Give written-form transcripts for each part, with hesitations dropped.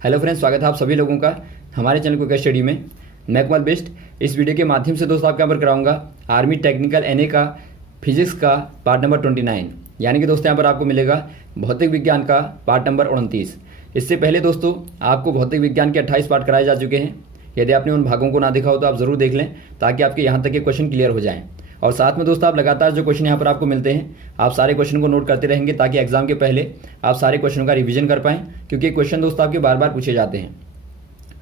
Hello friends, स्वागत है आप सभी लोगों का हमारे चैनल क्विक स्टडी में। मैं कुमार बेस्ट। इस वीडियो के माध्यम से दोस्तों आपके यहाँ पर कराऊंगा आर्मी टेक्निकल एनए का फिजिक्स का पार्ट नंबर 29, यानी कि दोस्तों यहाँ पर आपको मिलेगा भौतिक विज्ञान का पार्ट नंबर 29। इससे पहले दोस्तों आपको भौतिक विज्ञान के 28 पार्ट कराए जा चुके हैं। यदि आपने उन भागों को ना देखा हो तो आप ज़रूर देख लें, ताकि आपके यहाँ तक के क्वेश्चन क्लियर हो जाएँ। और साथ में दोस्तों आप लगातार जो क्वेश्चन यहाँ पर आपको मिलते हैं, आप सारे क्वेश्चन को नोट करते रहेंगे, ताकि एग्जाम के पहले आप सारे क्वेश्चनों का रिवीजन कर पाएँ, क्योंकि क्वेश्चन दोस्तों आपके बार बार पूछे जाते हैं।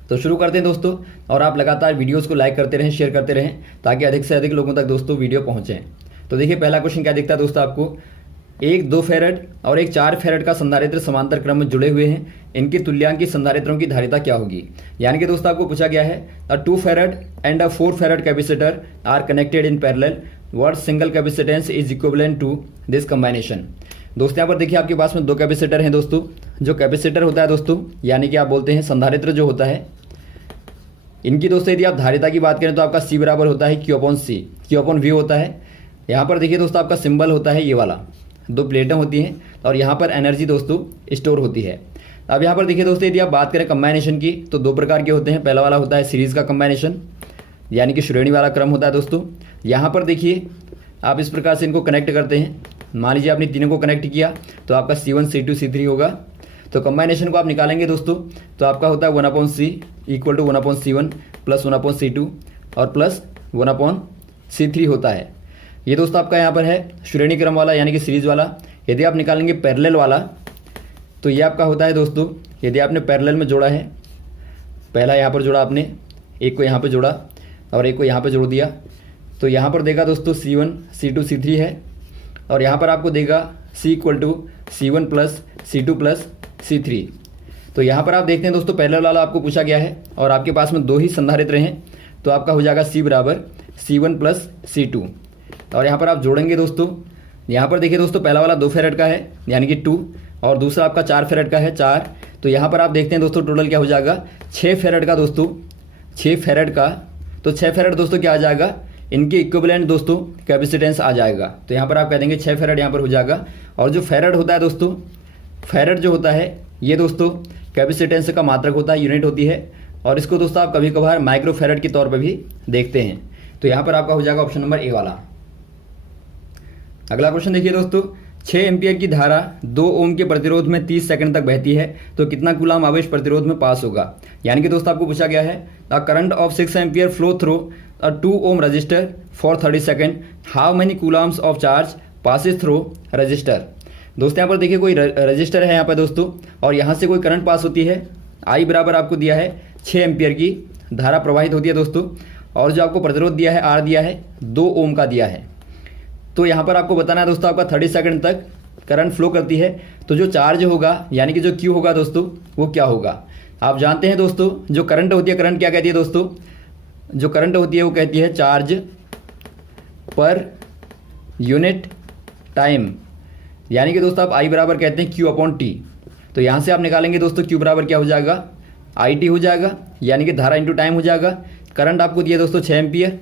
तो शुरू करते हैं दोस्तों, और आप लगातार वीडियोस को लाइक करते रहें, शेयर करते रहें, ताकि अधिक से अधिक लोगों तक दोस्तों वीडियो पहुँचें। तो देखिए पहला क्वेश्चन क्या दिखता है दोस्तों आपको, एक 2 फैरड और एक 4 फैरड का संधारित्र समांतर क्रम में जुड़े हुए हैं, इनकी तुल्यांकी संधारित्रों की धारिता क्या होगी। यानी कि दोस्तों आपको पूछा गया है a 2 farad and a 4 farad capacitor are connected in parallel, what single capacitance is equivalent to this combination. दोस्तों यहाँ पर देखिए आपके पास में 2 कैपेसिटर हैं दोस्तों। जो कैपेसिटर होता है दोस्तों, यानी कि आप बोलते हैं संधारित्र जो होता है, इनकी दोस्तों यदि आप धारिता की बात करें तो आपका C बराबर होता है Q/C, Q/V होता है। यहाँ पर देखिए दोस्तों आपका सिंबल होता है ये वाला, 2 प्लेटें होती हैं और यहाँ पर एनर्जी दोस्तों स्टोर होती है। अब यहाँ पर देखिए दोस्तों यदि आप बात करें कंबाइनेशन की, तो 2 प्रकार के होते हैं। पहला वाला होता है सीरीज़ का कंबाइनेशन, यानी कि श्रेणी वाला क्रम होता है दोस्तों। यहाँ पर देखिए आप इस प्रकार से इनको कनेक्ट करते हैं। मान लीजिए आपने तीनों को कनेक्ट किया तो आपका C1 C2 C3 होगा। तो कंबाइनेशन को आप निकालेंगे दोस्तों, तो आपका होता है 1/C equal to 1/C1 plus 1/C2 और प्लस 1/C3 होता है। ये दोस्तों आपका यहाँ पर है श्रेणी क्रम वाला, यानी कि सीरीज वाला। यदि आप निकालेंगे पैरेलल वाला, तो ये आपका होता है दोस्तों, यदि आपने पैरेलल में जोड़ा है, पहला यहाँ पर जोड़ा आपने, एक को यहाँ पर जोड़ा और एक को यहाँ पर जोड़ दिया, तो यहाँ पर देगा दोस्तों C1 C2 C3 है, और यहाँ पर आपको देगा C equal to C1 plus C2 plus C3। तो यहाँ पर आप देखते हैं दोस्तों पैरेलल वाला आपको पूछा गया है और आपके पास में 2 ही संधारित्र हैं, तो आपका हो जाएगा C बराबर C1 प्लस C2। और यहाँ पर आप जोड़ेंगे दोस्तों, यहाँ पर देखिए दोस्तों पहला वाला 2 फैरड का है, यानी कि 2, और दूसरा आपका 4 फैरड का है 4। तो यहाँ पर आप देखते हैं दोस्तों टोटल क्या हो जाएगा 6 फैरड का दोस्तों, 6 फैरड का। तो 6 फैरड दोस्तों क्या आ जाएगा, इनके इक्विवेलेंट दोस्तों कैपेसिटेंस आ जाएगा। तो यहाँ पर आप कह देंगे 6 फैरड यहाँ पर हो जाएगा। और जो फैरड होता है दोस्तों, फैरड जो होता है ये दोस्तों कैपेसिटेंस का मात्रक होता है, यूनिट होती है, और इसको दोस्तों आप कभी कभार माइक्रो फैरड के तौर पर भी देखते हैं। तो यहाँ पर आपका हो जाएगा ऑप्शन नंबर ए वाला। अगला क्वेश्चन देखिए दोस्तों, 6 एम्पियर की धारा 2 ओम के प्रतिरोध में 30 सेकंड तक बहती है, तो कितना कूलाम आवेश प्रतिरोध में पास होगा। यानी कि दोस्तों आपको पूछा गया है the current of 6 ampere flow through a 2 ohm resistor for 30 second, how many coulombs of charge passes through resistor. दोस्तों यहाँ पर देखिए कोई रजिस्टर है यहाँ पर दोस्तों, और यहाँ से कोई करंट पास होती है। I बराबर आपको दिया है 6 एम्पियर की धारा प्रवाहित होती है दोस्तों, और जो आपको प्रतिरोध दिया है R दिया है 2 ओम का दिया है। तो यहाँ पर आपको बताना है दोस्तों आपका 30 सेकंड तक करंट फ्लो करती है, तो जो चार्ज होगा यानी कि जो Q होगा दोस्तों वो क्या होगा। आप जानते हैं दोस्तों जो करंट होती है, करंट क्या कहती है दोस्तों, जो करंट होती है वो कहती है चार्ज पर यूनिट टाइम, यानी कि दोस्तों आप I बराबर कहते हैं Q/T। तो यहाँ से आप निकालेंगे दोस्तों Q बराबर क्या हो जाएगा, IT हो जाएगा, यानी कि धारा इंटू टाइम हो जाएगा। करंट आपको दिया दोस्तों 6 एम्पियर,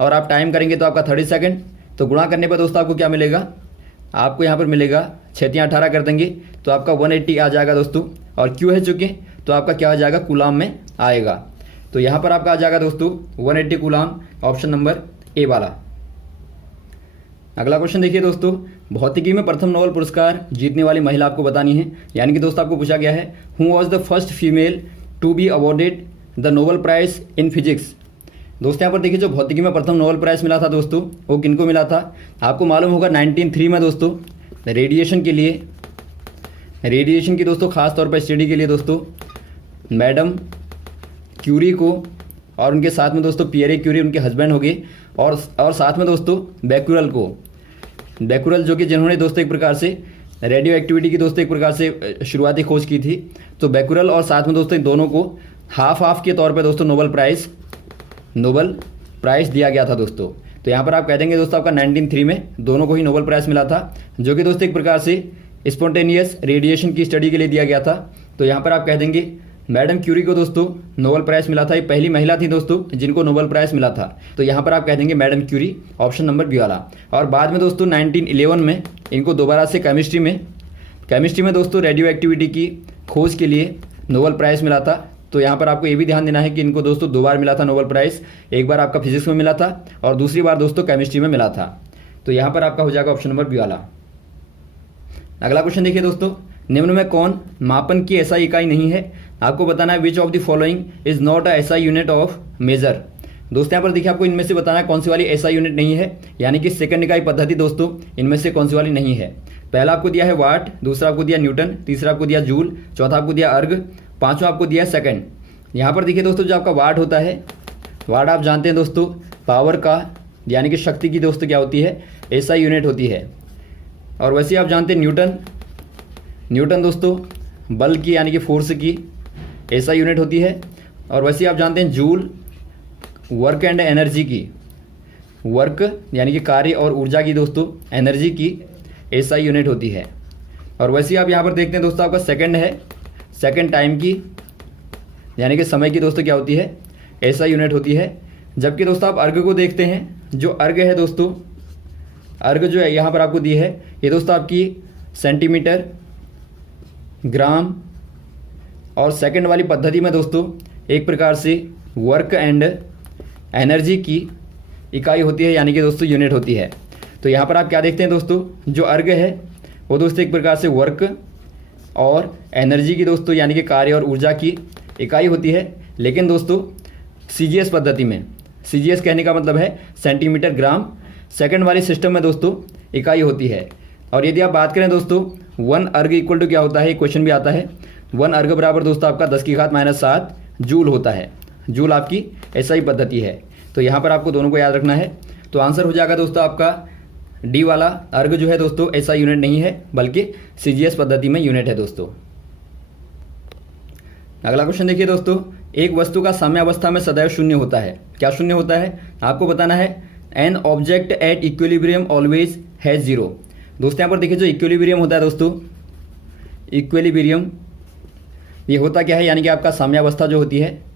और आप टाइम करेंगे तो आपका 30 सेकंड, तो गुणा करने पर दोस्तों आपको क्या मिलेगा, आपको यहाँ पर मिलेगा 6 × 18 कर देंगे तो आपका 180 आ जाएगा दोस्तों, और Q है चुके तो आपका क्या आ जाएगा, कूलाम में आएगा। तो यहाँ पर आपका आ जाएगा दोस्तों 180 कूलाम, ऑप्शन नंबर ए वाला। अगला क्वेश्चन देखिए दोस्तों, भौतिकी में प्रथम नोबेल पुरस्कार जीतने वाली महिला आपको बतानी है। यानी कि दोस्तों आपको पूछा गया है who was the first female to be awarded the Nobel prize in physics. दोस्तों यहाँ पर देखिए जो भौतिकी में प्रथम नोबेल प्राइज मिला था दोस्तों, वो किनको मिला था, आपको मालूम होगा 1903 में दोस्तों, रेडिएशन के लिए, रेडिएशन की दोस्तों खास तौर पर स्टडी के लिए दोस्तों मैडम क्यूरी को, और उनके साथ में दोस्तों पियरे क्यूरी उनके हस्बैंड हो गए, और साथ में दोस्तों बैकुरल को, बैकुरल जो कि जिन्होंने दोस्तों एक प्रकार से रेडियो एक्टिविटी की दोस्तों एक प्रकार से शुरुआती खोज की थी। तो बैकुरल और साथ में दोस्तों इन दोनों को हाफ हाफ के तौर पर दोस्तों नोबेल प्राइज दिया गया था दोस्तों। तो यहाँ पर आप कह देंगे दोस्तों आपका 1903 में दोनों को ही नोबेल प्राइज मिला था, जो कि दोस्तों एक प्रकार से स्पॉन्टेनियस रेडिएशन की स्टडी के लिए दिया गया था। तो यहाँ पर आप कह देंगे मैडम क्यूरी को दोस्तों नोबेल प्राइज मिला था, ये पहली महिला थी दोस्तों जिनको नोबेल प्राइज मिला था। तो यहाँ पर आप कह देंगे madam Curie, option number B वाला। और बाद में दोस्तों 1911 में इनको दोबारा से केमिस्ट्री में दोस्तों रेडियो एक्टिविटी की खोज के लिए नोबेल प्राइज़ मिला था। तो यहाँ पर आपको ये भी ध्यान देना है कि इनको दोस्तों 2 बार मिला था नोबेल प्राइज़। एक बार आपका फिजिक्स में मिला था और दूसरी बार दोस्तों केमिस्ट्री में मिला था। तो यहाँ पर आपका हो जाएगा ऑप्शन नंबर बी वाला। अगला क्वेश्चन देखिए दोस्तों, निम्न में कौन मापन की ऐसा इकाई नहीं है? आपको बताना है which of the following is not a ऐसा यूनिट ऑफ मेजर। दोस्तों यहाँ पर देखिए आपको इनमें से बताना है कौन सी वाली ऐसा यूनिट नहीं है, यानी कि सेकंड इकाई पद्धति दोस्तों इनमें से कौन सी वाली नहीं है। पहला आपको दिया है वाट, दूसरा आपको दिया न्यूटन, तीसरा आपको दिया जूल, चौथा आपको दिया अर्ग, पांचवा आपको दिया सेकंड। यहाँ पर देखिए दोस्तों जो आपका वाट होता है, वाट आप जानते हैं दोस्तों पावर का यानी कि शक्ति की दोस्तों क्या होती है, ऐसा यूनिट होती है। और वैसे आप जानते हैं न्यूटन, न्यूटन दोस्तों बल की यानी कि फोर्स की ऐसा यूनिट होती है। और वैसे आप जानते हैं जूल वर्क एंड एनर्जी की, वर्क यानी कि कार्य और ऊर्जा की दोस्तों एनर्जी की ऐसा यूनिट होती है। और वैसे आप यहाँ पर देखते हैं दोस्तों आपका सेकंड है, सेकंड टाइम की यानी कि समय की दोस्तों क्या होती है, ऐसा यूनिट होती है। जबकि दोस्तों आप अर्घ को देखते हैं, जो अर्घ है दोस्तों, अर्घ जो है यहाँ पर आपको दी है ये दोस्तों आपकी सेंटीमीटर, ग्राम और सेकंड वाली पद्धति में दोस्तों एक प्रकार से वर्क एंड एनर्जी की इकाई होती है यानी कि दोस्तों यूनिट होती है। तो यहाँ पर आप क्या देखते हैं दोस्तों, जो अर्घ है वो दोस्तों एक प्रकार से वर्क और एनर्जी की दोस्तों यानी कि कार्य और ऊर्जा की इकाई होती है। लेकिन दोस्तों सीजीएस पद्धति में, सीजीएस कहने का मतलब है सेंटीमीटर, ग्राम, सेकंड वाली सिस्टम में दोस्तों इकाई होती है। और यदि आप बात करें दोस्तों 1 अर्घ इक्वल टू क्या होता है, क्वेश्चन भी आता है, 1 अर्घ बराबर दोस्तों आपका 10⁻⁻7 जूल होता है। जूल आपकी ऐसा ही पद्धति है। तो यहाँ पर आपको दोनों को याद रखना है। तो आंसर हो जाएगा दोस्तों आपका डी वाला, अर्घ जो है दोस्तों ऐसा यूनिट नहीं है बल्कि सीजीएस पद्धति में यूनिट है दोस्तों। अगला क्वेश्चन देखिए दोस्तों, एक वस्तु का साम्यावस्था में सदैव शून्य होता है। क्या शून्य होता है आपको बताना है। An object at equilibrium always has zero. दोस्तों यहाँ पर देखिए जो इक्विलिब्रियम होता है दोस्तों, इक्विलिब्रियम ये होता क्या है, यानी कि आपका साम्यावस्था जो होती है,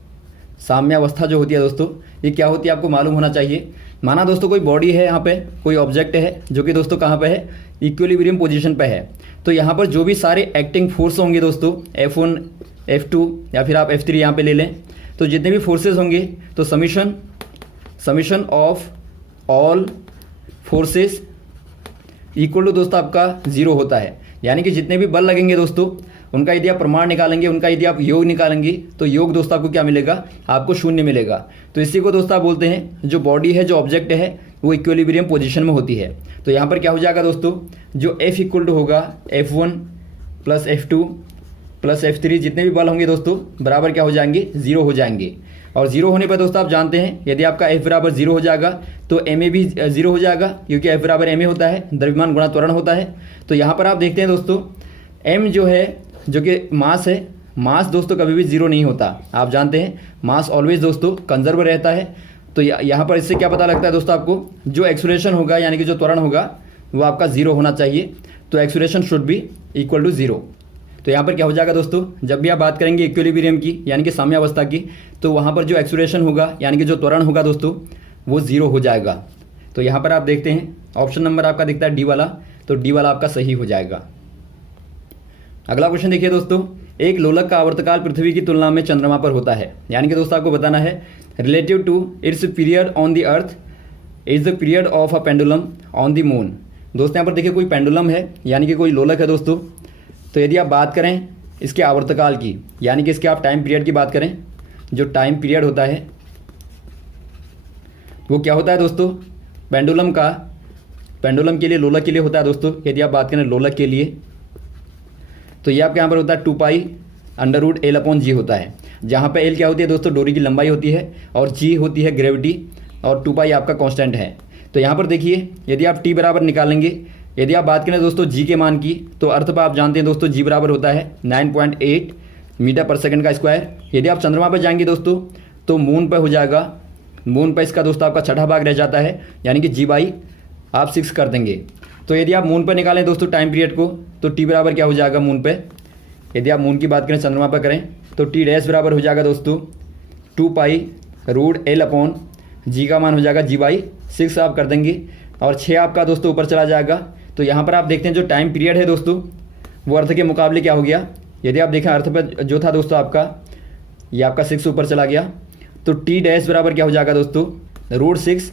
साम्यावस्था जो होती है दोस्तों ये क्या होती है आपको मालूम होना चाहिए। माना दोस्तों कोई बॉडी है, यहाँ पे कोई ऑब्जेक्ट है जो कि दोस्तों कहाँ पे है, इक्विलिब्रियम पोजीशन पे है। तो यहाँ पर जो भी सारे एक्टिंग फोर्स होंगे दोस्तों F1, F2 या फिर आप F3 यहाँ पे ले लें, तो जितने भी फोर्सेस होंगे तो summation of all forces equal to दोस्तों आपका 0 होता है। यानी कि जितने भी बल लगेंगे दोस्तों उनका यदि आप प्रमाण निकालेंगे, उनका यदि आप योग निकालेंगे तो योग दोस्तों आपको क्या मिलेगा, आपको शून्य मिलेगा। तो इसी को दोस्तों आप बोलते हैं जो बॉडी है, जो ऑब्जेक्ट है वो इक्विलिब्रियम पोजीशन में होती है। तो यहाँ पर क्या हो जाएगा दोस्तों, जो F इक्वल टू होगा F1 plus F2 plus F3 जितने भी बल होंगे दोस्तों बराबर क्या हो जाएंगे, 0 हो जाएंगे। और 0 होने पर दोस्तों आप जानते हैं यदि आपका F बराबर 0 हो जाएगा तो Ma भी 0 हो जाएगा, क्योंकि F बराबर Ma होता है, द्रव्यमान गुणा त्वरण होता है। तो यहाँ पर आप देखते हैं दोस्तों M जो है, जो कि मास है, मास दोस्तों कभी भी 0 नहीं होता। आप जानते हैं मास ऑलवेज दोस्तों कंजर्व रहता है। तो यहाँ पर इससे क्या पता लगता है दोस्तों आपको, जो एक्सेलरेशन होगा यानी कि जो त्वरण होगा वो आपका 0 होना चाहिए। तो acceleration should be equal to 0। तो यहाँ पर क्या हो जाएगा दोस्तों, जब भी आप बात करेंगे इक्विलिब्रियम की यानी कि साम्यावस्था की, तो वहाँ पर जो एक्सेलरेशन होगा यानी कि जो त्वरण होगा दोस्तों वो 0 हो जाएगा। तो यहाँ पर आप देखते हैं ऑप्शन नंबर आपका दिखता है डी वाला, तो डी वाला आपका सही हो जाएगा। अगला क्वेश्चन देखिए दोस्तों, एक लोलक का आवर्तकाल पृथ्वी की तुलना में चंद्रमा पर होता है। यानी कि दोस्तों आपको बताना है relative to its period on the earth is the period of a pendulum on the moon. दोस्तों यहाँ पर देखिए कोई पेंडुलम है यानी कि कोई लोलक है दोस्तों। तो यदि आप बात करें इसके आवर्तकाल की यानी कि इसके आप टाइम पीरियड की बात करें, जो टाइम पीरियड होता है वो क्या होता है दोस्तों, पेंडुलम का, पेंडुलम के लिए, लोलक के लिए होता है दोस्तों। यदि आप बात करें लोलक के लिए तो ये आपके यहाँ पर होता है 2π√L/g होता है, जहाँ पे L क्या होती है दोस्तों, डोरी की लंबाई होती है, और G होती है ग्रेविटी, और 2π आपका कांस्टेंट है। तो यहाँ पर देखिए यदि आप T बराबर निकालेंगे, यदि आप बात करें दोस्तों G के मान की, तो अर्थ पर आप जानते हैं दोस्तों G बराबर होता है 9.8 मीटर पर सेकंड का स्क्वायर। यदि आप चंद्रमा पर जाएंगे दोस्तों तो मून पर हो जाएगा, मून पर इसका दोस्तों आपका छठा भाग रह जाता है, यानी कि G/, आप 6 कर देंगे। तो यदि आप मून पर निकालें दोस्तों टाइम पीरियड को, तो T बराबर क्या हो जाएगा मून पे, यदि आप मून की बात करें चंद्रमा पर करें तो T डैश बराबर हो जाएगा दोस्तों 2π√L/g का मान हो जाएगा G/6 आप कर देंगे, और 6 आपका दोस्तों ऊपर चला जाएगा। तो यहाँ पर आप देखते हैं जो टाइम पीरियड है दोस्तों वो अर्थ के मुकाबले क्या हो गया, यदि आप देखें अर्थ पर जो था दोस्तों आपका, ये आपका 6 ऊपर चला गया, तो टी डैश बराबर क्या हो जाएगा दोस्तों, √6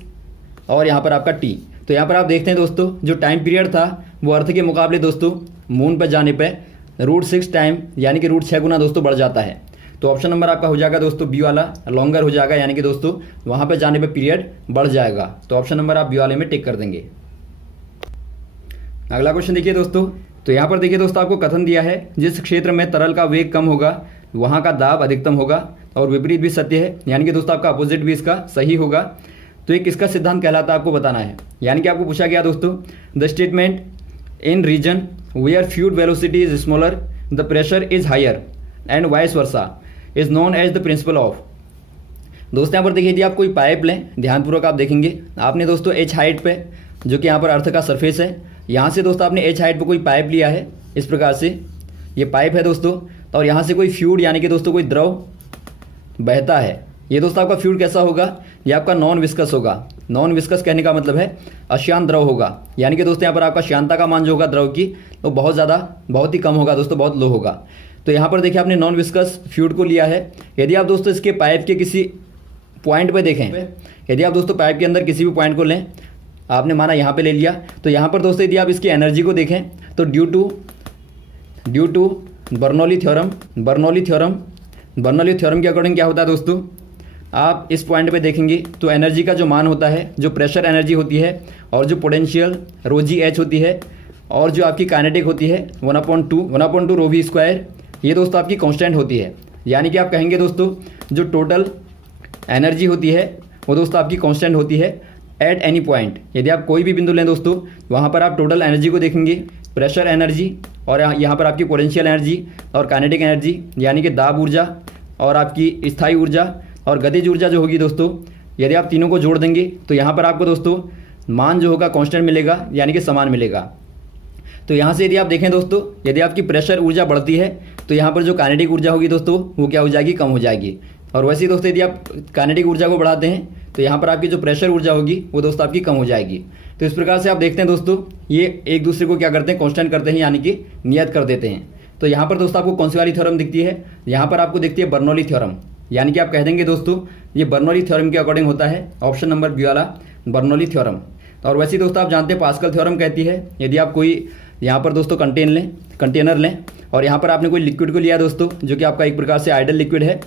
और यहाँ पर आपका टी। तो यहाँ पर आप देखते हैं दोस्तों जो टाइम पीरियड था वो अर्थ के मुकाबले दोस्तों मून पर जाने पर √6 टाइम यानी कि √6 गुना दोस्तों बढ़ जाता है। तो ऑप्शन नंबर आपका हो जाएगा दोस्तों बी वाला, लॉन्गर हो जाएगा, यानी कि दोस्तों वहाँ पर जाने पर पीरियड बढ़ जाएगा। तो ऑप्शन नंबर आप बी वाले में टिक कर देंगे। अगला क्वेश्चन देखिए दोस्तों, तो यहाँ पर देखिए दोस्तों आपको कथन दिया है जिस क्षेत्र में तरल का वेग कम होगा वहाँ का दाब अधिकतम होगा, और विपरीत भी सत्य है, यानी कि दोस्तों आपका अपोजिट भी इसका सही होगा। तो ये किसका सिद्धांत कहलाता है आपको बताना है। यानी कि आपको पूछा गया दोस्तों, the statement in region where fluid velocity is smaller the pressure is higher and vice versa is known as the principle of. दोस्तों यहाँ पर देखिए यदि आप कोई पाइप लें, ध्यानपूर्वक आप देखेंगे, आपने दोस्तों एच हाइट पे, जो कि यहाँ पर अर्थ का सरफेस है, यहाँ से दोस्तों आपने एच हाइट पे कोई पाइप लिया है, इस प्रकार से ये पाइप है दोस्तों, और यहाँ से कोई फ्लूइड यानी कि दोस्तों कोई द्रव बहता है। ये दोस्तों आपका फ्लूइड कैसा होगा, ये आपका नॉन विस्कस होगा। नॉन विस्कस कहने का मतलब है अशांत द्रव होगा, यानी कि दोस्तों यहाँ पर आपका श्यानता का मान जो होगा द्रव की तो बहुत ही कम होगा दोस्तों, बहुत लो होगा। तो यहाँ पर देखिए आपने नॉन विस्कस फ्लूइड को लिया है। यदि आप दोस्तों इसके पाइप के किसी पॉइंट पे देखें, यदि आप दोस्तों पाइप के अंदर किसी भी पॉइंट को लें, आपने माना यहाँ पे ले लिया, तो यहाँ पर दोस्तों यदि आप इसकी एनर्जी को देखें तो ड्यू टू बर्नौली थ्योरम के अकॉर्डिंग क्या होता है दोस्तों, आप इस पॉइंट पे देखेंगे तो एनर्जी का जो मान होता है, जो प्रेशर एनर्जी होती है और जो पोटेंशियल ρgh होती है और जो आपकी काइनेटिक होती है 1/2 ρv², ये दोस्तों आपकी कांस्टेंट होती है। यानी कि आप कहेंगे दोस्तों जो टोटल एनर्जी होती है वो दोस्तों आपकी कांस्टेंट होती है एट एनी पॉइंट। यदि आप कोई भी बिंदु लें दोस्तों, वहाँ पर आप टोटल एनर्जी को देखेंगे, प्रेशर एनर्जी और यहाँ पर आपकी पोटेंशियल एनर्जी और काइनेटिक एनर्जी यानी कि दाब ऊर्जा और आपकी स्थायी ऊर्जा और गतिज ऊर्जा जो होगी दोस्तों, यदि आप तीनों को जोड़ देंगे तो यहाँ पर आपको दोस्तों मान जो होगा कांस्टेंट मिलेगा, यानी कि समान मिलेगा। तो यहाँ से यदि आप देखें दोस्तों, यदि आपकी प्रेशर ऊर्जा बढ़ती है तो यहाँ पर जो काइनेटिक ऊर्जा होगी दोस्तों वो क्या हो जाएगी, कम हो जाएगी। और वैसे ही दोस्तों यदि आप काइनेटिक ऊर्जा को बढ़ाते हैं तो यहाँ पर आपकी जो प्रेशर ऊर्जा होगी वो दोस्तों आपकी कम हो जाएगी। तो इस प्रकार से आप देखते हैं दोस्तों ये एक दूसरे को क्या करते हैं, कांस्टेंट करते हैं, यानी कि नियत कर देते हैं। तो यहाँ पर दोस्तों आपको कौन सी वाली थ्योरम दिखती है, यहाँ पर आपको दिखती है बर्नौली थ्योरम, यानी कि आप कह देंगे दोस्तों ये बर्नौली थ्योरम के अकॉर्डिंग होता है, ऑप्शन नंबर बी वाला बर्नौली थ्योरम। और वैसे ही दोस्तों आप जानते हैं पास्कल थ्योरम कहती है, यदि आप कोई यहाँ पर दोस्तों कंटेनर लें और यहाँ पर आपने कोई लिक्विड को लिया दोस्तों, जो कि आपका एक प्रकार से आइडल लिक्विड है,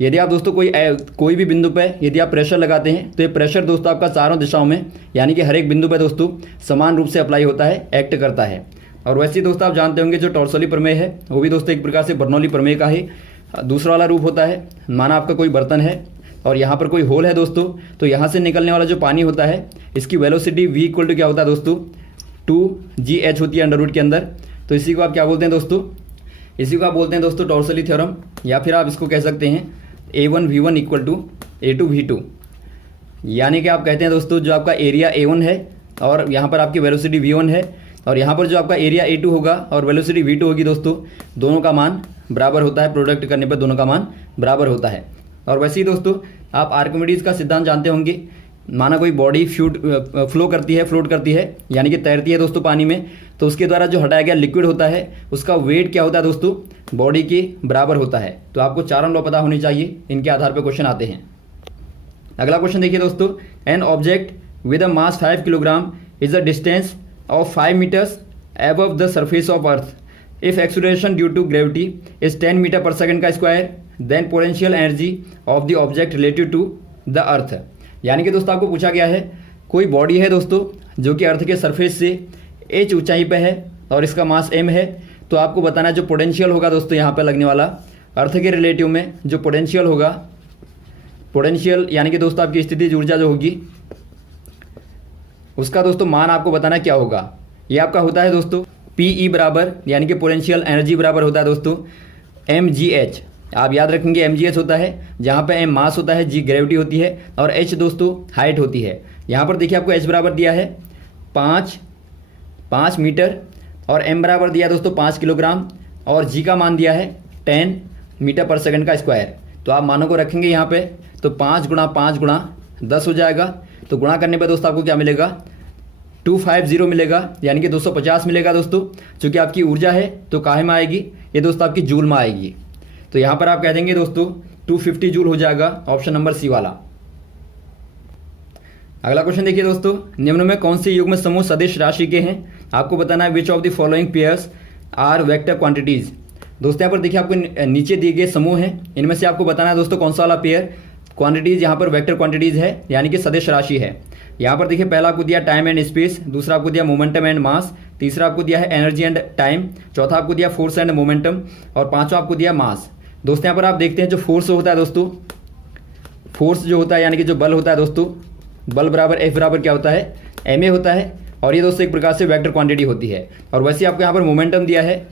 यदि आप दोस्तों कोई भी बिंदु पे यदि आप प्रेशर लगाते हैं तो ये प्रेशर दोस्तों आपका चारों दिशाओं में यानी कि हर एक बिंदु पे दोस्तों समान रूप से अप्लाई होता है, एक्ट करता है। और वैसे ही दोस्तों आप जानते होंगे जो टॉर्सली प्रमेय है वो भी दोस्तों एक प्रकार से बर्नौली प्रमेय का ही दूसरा वाला रूप होता है। माना आपका कोई बर्तन है और यहाँ पर कोई होल है दोस्तों, तो यहाँ से निकलने वाला जो पानी होता है इसकी वेलोसिटी v इक्वल टू क्या होता है दोस्तों, 2gh होती है अंडर रूट के अंदर। तो इसी को आप क्या बोलते हैं दोस्तों, इसी को आप बोलते हैं दोस्तों टॉर्सली थ्योरम, या फिर आप इसको कह सकते हैं A1V1 इक्वल टू A2V2। यानी कि आप कहते हैं दोस्तों जो आपका एरिया A1 है और यहाँ पर आपकी वेलोसिटी V1 है, और यहाँ पर जो आपका एरिया A2 होगा और वेलोसिटी V2 होगी दोस्तों, दोनों का मान बराबर होता है, प्रोडक्ट करने पर दोनों का मान बराबर होता है। और वैसे ही दोस्तों आप आर्किमिडीज का सिद्धांत जानते होंगे, माना कोई बॉडी फ्लोट करती है यानी कि तैरती है दोस्तों पानी में, तो उसके द्वारा जो हटाया गया लिक्विड होता है उसका वेट क्या होता है दोस्तों, बॉडी के बराबर होता है। तो आपको चारों लॉ पता होनी चाहिए, इनके आधार पर क्वेश्चन आते हैं। अगला क्वेश्चन देखिए दोस्तों, an object with a mass 5 kilogram is a distance of 5 metres above the surface of earth if acceleration due to gravity is 10 metre per second का square then potential energy of the object relative to the earth. यानी कि दोस्तों आपको पूछा गया है कोई body है दोस्तों जो कि अर्थ के सरफेस से h ऊंचाई पे है और इसका मास m है, तो आपको बताना है जो पोटेंशियल होगा दोस्तों यहाँ पे लगने वाला अर्थ के रिलेटिव में जो पोटेंशियल होगा, पोटेंशियल यानी कि दोस्तों आपकी स्थितिज ऊर्जा जो होगी उसका दोस्तों मान आपको बताना क्या होगा। ये आपका होता है दोस्तों PE बराबर यानी कि पोटेंशियल एनर्जी बराबर होता है दोस्तों mgh। आप याद रखेंगे mgh होता है जहाँ पे m मास होता है, g ग्रेविटी होती है और h दोस्तों हाइट होती है। यहाँ पर देखिए आपको h बराबर दिया है 5 मीटर और m बराबर दिया दोस्तों 5 किलोग्राम और g का मान दिया है 10 मीटर पर सेकंड का स्क्वायर। तो आप मानों को रखेंगे यहाँ पे तो 5 गुणा 5 गुणा 10 हो जाएगा। तो गुणा करने पर दोस्तों आपको क्या मिलेगा, 250 मिलेगा यानी कि 250 मिलेगा दोस्तों। चूँकि आपकी ऊर्जा है तो काहे में आएगी, ये दोस्तों आपकी जूल में आएगी। तो यहाँ पर आप कह देंगे दोस्तों 250 जूल हो जाएगा, ऑप्शन नंबर सी वाला। अगला क्वेश्चन देखिए दोस्तों, निम्न में कौन से युग्म समूह सदिश राशि के हैं? आपको बताना है which of the following pairs are vector quantities. दोस्तों यहाँ पर देखिए आपको नीचे दिए गए समूह हैं, इनमें से आपको बताना है दोस्तों कौन सा वाला पेयर क्वांटिटीज यहाँ पर वेक्टर क्वांटिटीज है, यानी कि सदिश राशि है। यहाँ पर देखिए पहला आपको दिया टाइम एंड स्पेस, दूसरा आपको दिया मोमेंटम एंड मास, तीसरा आपको दिया है एनर्जी एंड टाइम, चौथा आपको दिया फोर्स एंड मोमेंटम, और पांचवा आपको दिया मास। दोस्तों यहाँ पर आप देखते हैं जो फोर्स होता है दोस्तों, फोर्स जो होता है यानी कि जो बल होता है दोस्तों, बल बराबर एफ बराबर क्या होता है, एम ए होता है। और ये दोस्तों एक प्रकार से वेक्टर क्वांटिटी होती है। और वैसे आपको यहाँ पर मोमेंटम दिया है,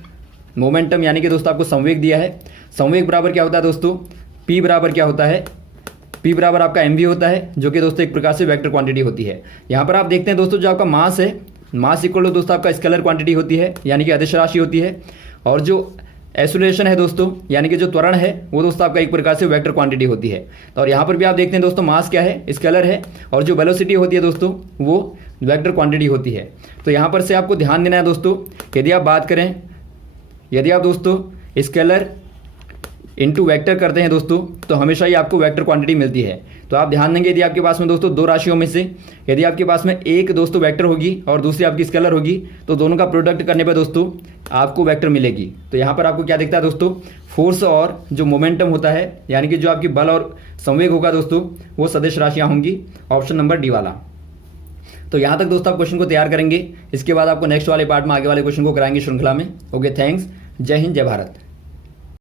मोमेंटम यानी कि दोस्तों आपको संवेग दिया है। संवेग बराबर क्या होता है दोस्तों, पी बराबर क्या होता है, पी बराबर आपका एम वी होता है, जो कि दोस्तों एक प्रकार से वेक्टर क्वांटिटी होती है। यहाँ पर आप देखते हैं दोस्तों जो आपका मास है, मास इक्वल टू दोस्तों आपका स्केलर क्वांटिटी होती है, यानी कि अदिश राशि होती है। और जो एक्सेलरेशन है दोस्तों, यानी कि जो त्वरण है, वो दोस्तों आपका एक प्रकार से वेक्टर क्वांटिटी होती है। और यहाँ पर भी आप देखते हैं दोस्तों मास क्या है, स्केलर है, और जो वेलोसिटी होती है दोस्तों वो वेक्टर क्वांटिटी होती है। तो यहाँ पर से आपको ध्यान देना है दोस्तों, यदि आप बात करें, यदि आप दोस्तों स्केलर इनटू वेक्टर करते हैं दोस्तों, तो हमेशा ही आपको वेक्टर क्वांटिटी मिलती है। तो आप ध्यान देंगे, यदि आपके पास में दोस्तों दो राशियों में से यदि आपके पास में एक दोस्तों वेक्टर होगी और दूसरी आपकी स्केलर होगी, तो दोनों का प्रोडक्ट करने पर दोस्तों आपको वेक्टर मिलेगी। तो यहाँ पर आपको क्या दिखता है दोस्तों, फोर्स और जो मोमेंटम होता है, यानी कि जो आपकी बल और संवेग होगा दोस्तों, वो सदिश राशियाँ होंगी, ऑप्शन नंबर डी वाला। तो यहाँ तक दोस्तों आप क्वेश्चन को तैयार करेंगे, इसके बाद आपको नेक्स्ट वाले पार्ट में आगे वाले क्वेश्चन को कराएंगे श्रृंखला में। ओके, थैंक्स, जय हिंद, जय भारत।